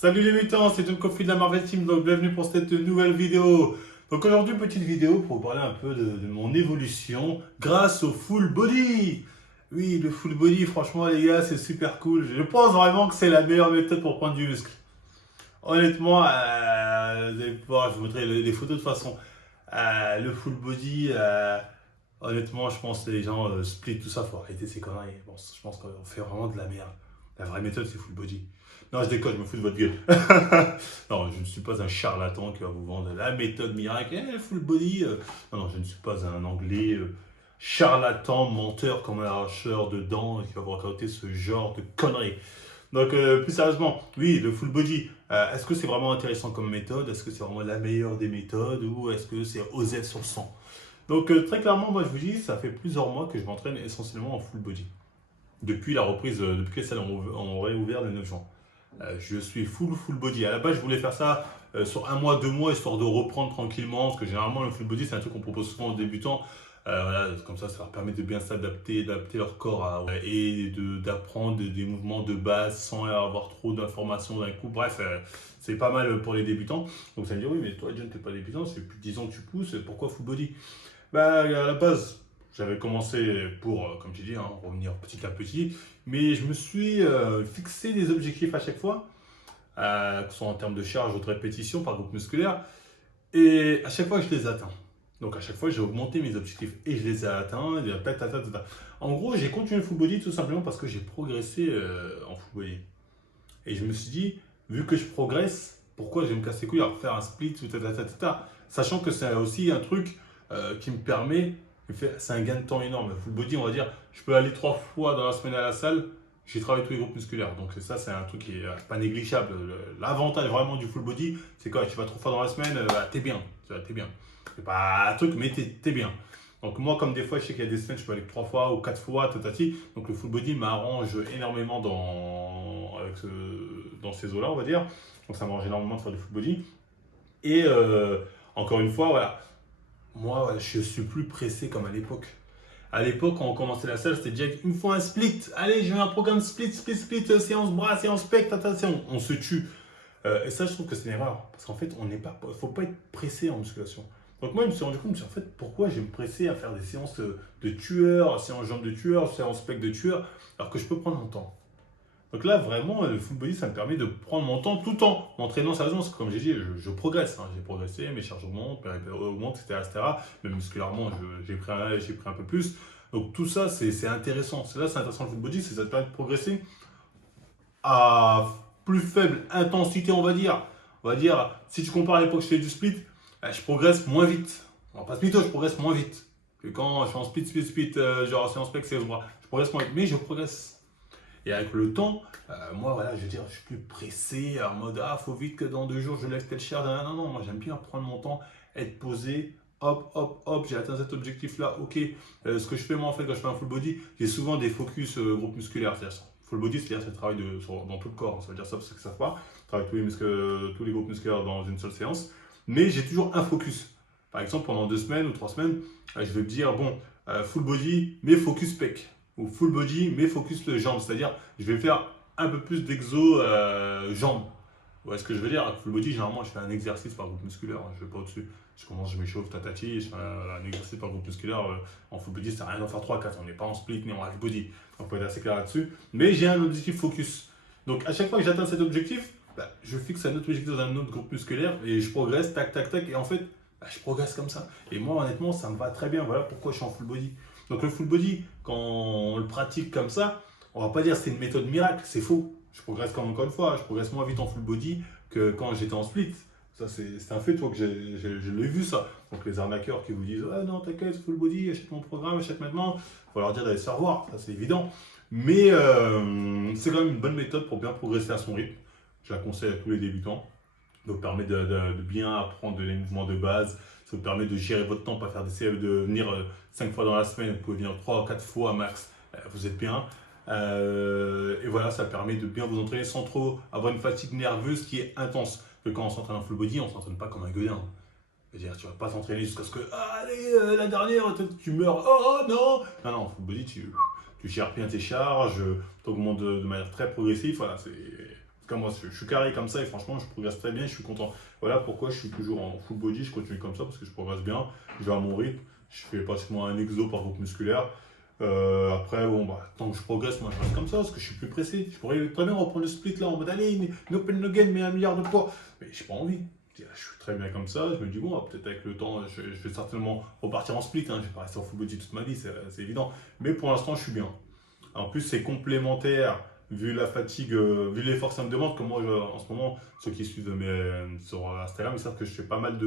Salut les mutants, c'est Tom Coffee de la Marvel Team, donc bienvenue pour cette nouvelle vidéo. Donc aujourd'hui, petite vidéo pour vous parler un peu de mon évolution grâce au full body. Oui, le full body, franchement les gars, c'est super cool. Je pense vraiment que c'est la meilleure méthode pour prendre du muscle. Honnêtement, vous allez pouvoir, je vous montrerai les photos de toute façon. Le full body, honnêtement, je pense que les gens split tout ça, faut arrêter ces conneries. Bon, je pense qu'on fait vraiment de la merde. La vraie méthode, c'est full body. Non, je déconne, je me fous de votre gueule. Non, je ne suis pas un charlatan qui va vous vendre la méthode miracle, full body. Non, non, je ne suis pas un anglais charlatan, menteur comme un arracheur de dents qui va vous raconter ce genre de conneries. Donc, plus sérieusement, oui, le full body, est-ce que c'est vraiment intéressant comme méthode? Est-ce que c'est vraiment la meilleure des méthodes ou est-ce que c'est OZ sur 100? Donc, très clairement, moi je vous dis, ça fait plusieurs mois que je m'entraîne essentiellement en full body. Depuis la reprise, depuis que les salles ont réouvert le 9 juin. Je suis full body. À la base, je voulais faire ça sur un mois, 2 mois, histoire de reprendre tranquillement. Parce que généralement, le full body, c'est un truc qu'on propose souvent aux débutants. Voilà, comme ça leur permet de bien s'adapter, d'adapter leur corps et d'apprendre des mouvements de base sans avoir trop d'informations d'un coup. Bref, c'est pas mal pour les débutants. Donc, ça me dit, oui, mais toi, John, t'es pas débutant, c'est plus de 10 ans que tu pousses, pourquoi full body? Bah, à la base, j'avais commencé pour, comme tu dis, revenir petit à petit, mais je me suis fixé des objectifs à chaque fois, que ce soit en termes de charge ou de répétition par groupe musculaire, et à chaque fois je les atteins. Donc à chaque fois j'ai augmenté mes objectifs et je les ai atteints. En gros, j'ai continué le full body tout simplement parce que j'ai progressé en full body. Et je me suis dit, vu que je progresse, pourquoi je vais me casser les couilles à refaire un split ou sachant que c'est aussi un truc qui me permet, c'est un gain de temps énorme. Full body, on va dire, je peux aller 3 fois dans la semaine à la salle, j'ai travaillé tous les groupes musculaires. Donc ça, c'est un truc qui est pas négligeable. L'avantage vraiment du full body, c'est quand tu vas 3 fois dans la semaine, t'es bien. T'es bien. C'est pas un truc, mais t'es bien. Donc moi, comme des fois, je sais qu'il y a des semaines, je peux aller que 3 fois ou 4 fois, tatati. Donc le full body m'arrange énormément dans ces eaux-là, on va dire. Donc ça m'arrange énormément de faire du full body. Et encore une fois, voilà, moi, voilà, je suis plus pressé comme à l'époque. À l'époque, quand on commençait la salle, c'était déjà une fois un split. Allez, je veux un programme split, séance bras, séance pec, on se tue. Et ça, je trouve que c'est une erreur. Parce qu'en fait, faut pas être pressé en musculation. Donc moi, je me suis rendu compte, en fait, pourquoi je vais me presser à faire des séances de tueur, séances jambes de tueur, séances pec de tueur, alors que je peux prendre mon temps. Donc là, vraiment, le full body, ça me permet de prendre mon temps tout en m'entraînant sérieusement. Parce que comme j'ai dit, je progresse. J'ai progressé, mes charges augmentent, mes répétitions augmentent, etc. Même musculairement, j'ai pris un peu plus. Donc tout ça, c'est intéressant. C'est intéressant le full body, c'est ça te permet de progresser à plus faible intensité, on va dire. On va dire, si tu compares à l'époque, je fais du split, je progresse moins vite. Alors, pas plutôt, je progresse moins vite. Que quand je suis en split, genre c'est en spec, c'est au bras. Je progresse moins vite, mais je progresse. Et avec le temps, moi, voilà, je veux dire, je suis plus pressé, en mode, faut vite que dans 2 jours, je lève telle charge. Non, non, moi, j'aime bien prendre mon temps, être posé, hop, j'ai atteint cet objectif-là, ok. Ce que je fais, moi, en fait, quand je fais un full body, j'ai souvent des focus groupe musculaire. C'est-à-dire, full body, c'est-à-dire, c'est le travail dans tout le corps. Ça veut dire ça, parce que ça ne savent pas. Je travaille tous les groupes musculaires dans une seule séance. Mais j'ai toujours un focus. Par exemple, pendant 2 semaines ou 3 semaines, je vais me dire, bon, full body, mais focus pec ou full body, mais focus jambes. C'est-à-dire, je vais faire un peu plus d'exo jambes. Vous voyez ce que je veux dire? Full body, généralement, je fais un exercice par groupe musculaire. Je vais pas au-dessus. Je commence, je m'échauffe, tatati, je fais un exercice par groupe musculaire. En full body, ça n'a rien d'en faire 3, 4. On n'est pas en split ni en half body. Donc, on peut être assez clair là-dessus. Mais j'ai un objectif focus. Donc, à chaque fois que j'atteins cet objectif, je fixe un autre objectif dans un autre groupe musculaire et je progresse, tac. Et en fait, je progresse comme ça. Et moi, honnêtement, ça me va très bien. Voilà pourquoi je suis en full body. Donc le full body, quand on le pratique comme ça, on va pas dire que c'est une méthode miracle, c'est faux. Je progresse encore une fois, je progresse moins vite en full body que quand j'étais en split. Ça, c'est un fait, toi, que je l'ai vu ça. Donc les arnaqueurs qui vous disent ah non, t'inquiète, full body, achète mon programme, achète maintenant. Il faut leur dire d'aller se faire voir, ça c'est évident. Mais c'est quand même une bonne méthode pour bien progresser à son rythme. Je la conseille à tous les débutants. Ça vous permet de bien apprendre les mouvements de base. Ça vous permet de gérer votre temps, pas faire d'essayer de venir 5 fois dans la semaine. Vous pouvez venir 3 ou 4 fois max. Vous êtes bien. Et voilà, ça permet de bien vous entraîner sans trop avoir une fatigue nerveuse qui est intense. Que quand on s'entraîne en full body, on ne s'entraîne pas comme un gueudin. C'est-à-dire, tu ne vas pas t'entraîner jusqu'à ce que, allez, la dernière, tu meurs, oh non! Non, non, en full body, tu gères bien tes charges, tu augmentes de manière très progressive. Voilà, Comme moi, je suis carré comme ça et franchement, je progresse très bien, je suis content. Voilà pourquoi je suis toujours en full body, je continue comme ça parce que je progresse bien, je vais à mon rythme, je fais pratiquement un exo par groupe musculaire. Après, bon, bah, tant que je progresse, moi je reste comme ça parce que je suis plus pressé. Je pourrais très bien reprendre le split là en mode allez, no pain no gain, mais 1 milliard de poids. Mais j'ai pas envie. Je suis très bien comme ça. Je me dis, bon, peut-être avec le temps, je vais certainement repartir en split. Hein. Je vais pas rester en full body toute ma vie, c'est évident. Mais pour l'instant, je suis bien. En plus, c'est complémentaire vu la fatigue, vu l'effort que ça me demande. Comme moi, en ce moment, ceux qui suivent sur Instagram, ils savent que je fais pas mal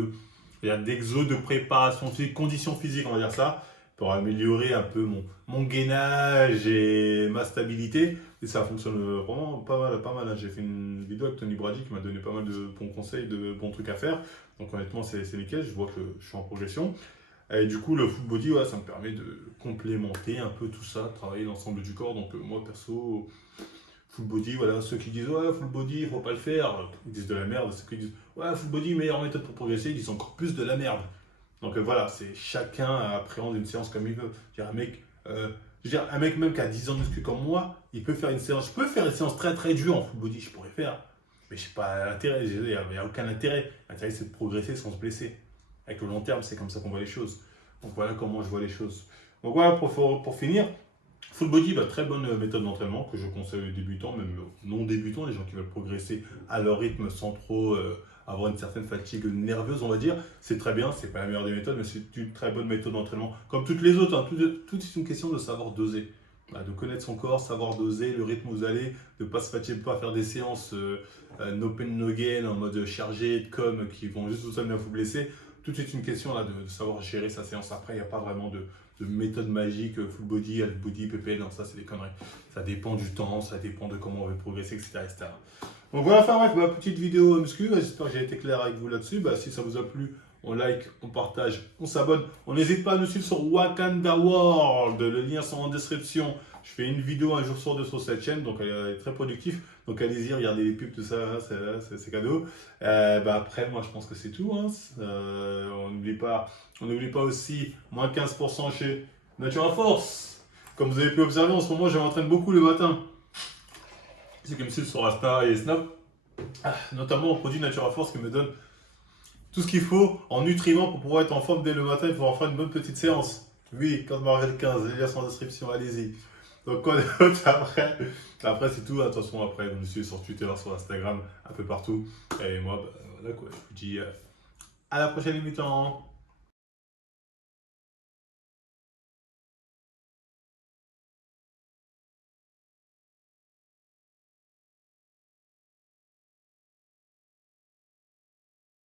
d'exos, de préparation physique, conditions physiques, on va dire ça, pour améliorer un peu mon gainage et ma stabilité. Et ça fonctionne vraiment pas mal, pas mal. Hein. J'ai fait une vidéo avec Tony Brady qui m'a donné pas mal de bons conseils, de bons trucs à faire. Donc honnêtement, c'est nickel. Je vois que je suis en progression. Et du coup, le full body, ouais, ça me permet de complémenter un peu tout ça, travailler l'ensemble du corps. Donc moi, perso, full body, voilà, ceux qui disent ouais, full body, il faut pas le faire, ils disent de la merde. Ceux qui disent ouais, full body, meilleure méthode pour progresser, ils disent encore plus de la merde. Donc voilà, c'est chacun appréhende une séance comme il veut. Je veux dire, un mec même qui a 10 ans de muscu comme moi, il peut faire une séance. Je peux faire une séance très très dure en full body, je pourrais faire. Mais je sais pas l'intérêt, il n'y a aucun intérêt. L'intérêt c'est de progresser sans se blesser. Avec le long terme, c'est comme ça qu'on voit les choses. Donc voilà comment je vois les choses. Donc voilà, pour finir, full body, bah, très bonne méthode d'entraînement que je conseille aux débutants, même non débutants, les gens qui veulent progresser à leur rythme sans trop avoir une certaine fatigue nerveuse, on va dire. C'est très bien, c'est pas la meilleure des méthodes, mais c'est une très bonne méthode d'entraînement. Comme toutes les autres, hein, tout est une question de savoir doser. Voilà, de connaître son corps, savoir doser, le rythme où vous allez, de ne pas se fatiguer, de ne pas faire des séances no pain no gain en mode chargé, de com qui vont juste vous amener à vous blesser. Tout est une question là, de savoir gérer sa séance. Après, il n'y a pas vraiment de méthode magique, full body, half body, PPL, non, ça c'est des conneries. Ça dépend du temps, ça dépend de comment on veut progresser, etc. etc. Donc voilà, enfin bref, ma petite vidéo muscu, j'espère que j'ai été clair avec vous là-dessus. Bah, si ça vous a plu, on like, on partage, on s'abonne. On n'hésite pas à nous suivre sur Wakanda World, le lien sont en description. Je fais une vidéo un jour sur deux sur cette chaîne, donc elle est très productive. Donc allez-y, regardez les pubs, tout ça, hein, c'est cadeau. Bah après, moi je pense que c'est tout. Hein. On n'oublie pas aussi, moins 15% chez Nature Force. Comme vous avez pu observer, en ce moment, je m'entraîne beaucoup le matin. Ceux qui me suivent sur Insta et Snap, notamment au produit Nature Force qui me donne tout ce qu'il faut en nutriments pour pouvoir être en forme dès le matin et pouvoir faire une bonne petite séance. Oui, quand Marvel 15, les liens sont en description, allez-y. Donc quoi d'autre après c'est tout, attention après, vous me suivez sur Twitter, sur Instagram, un peu partout. Et moi, bah, voilà quoi, je vous dis à la prochaine émission.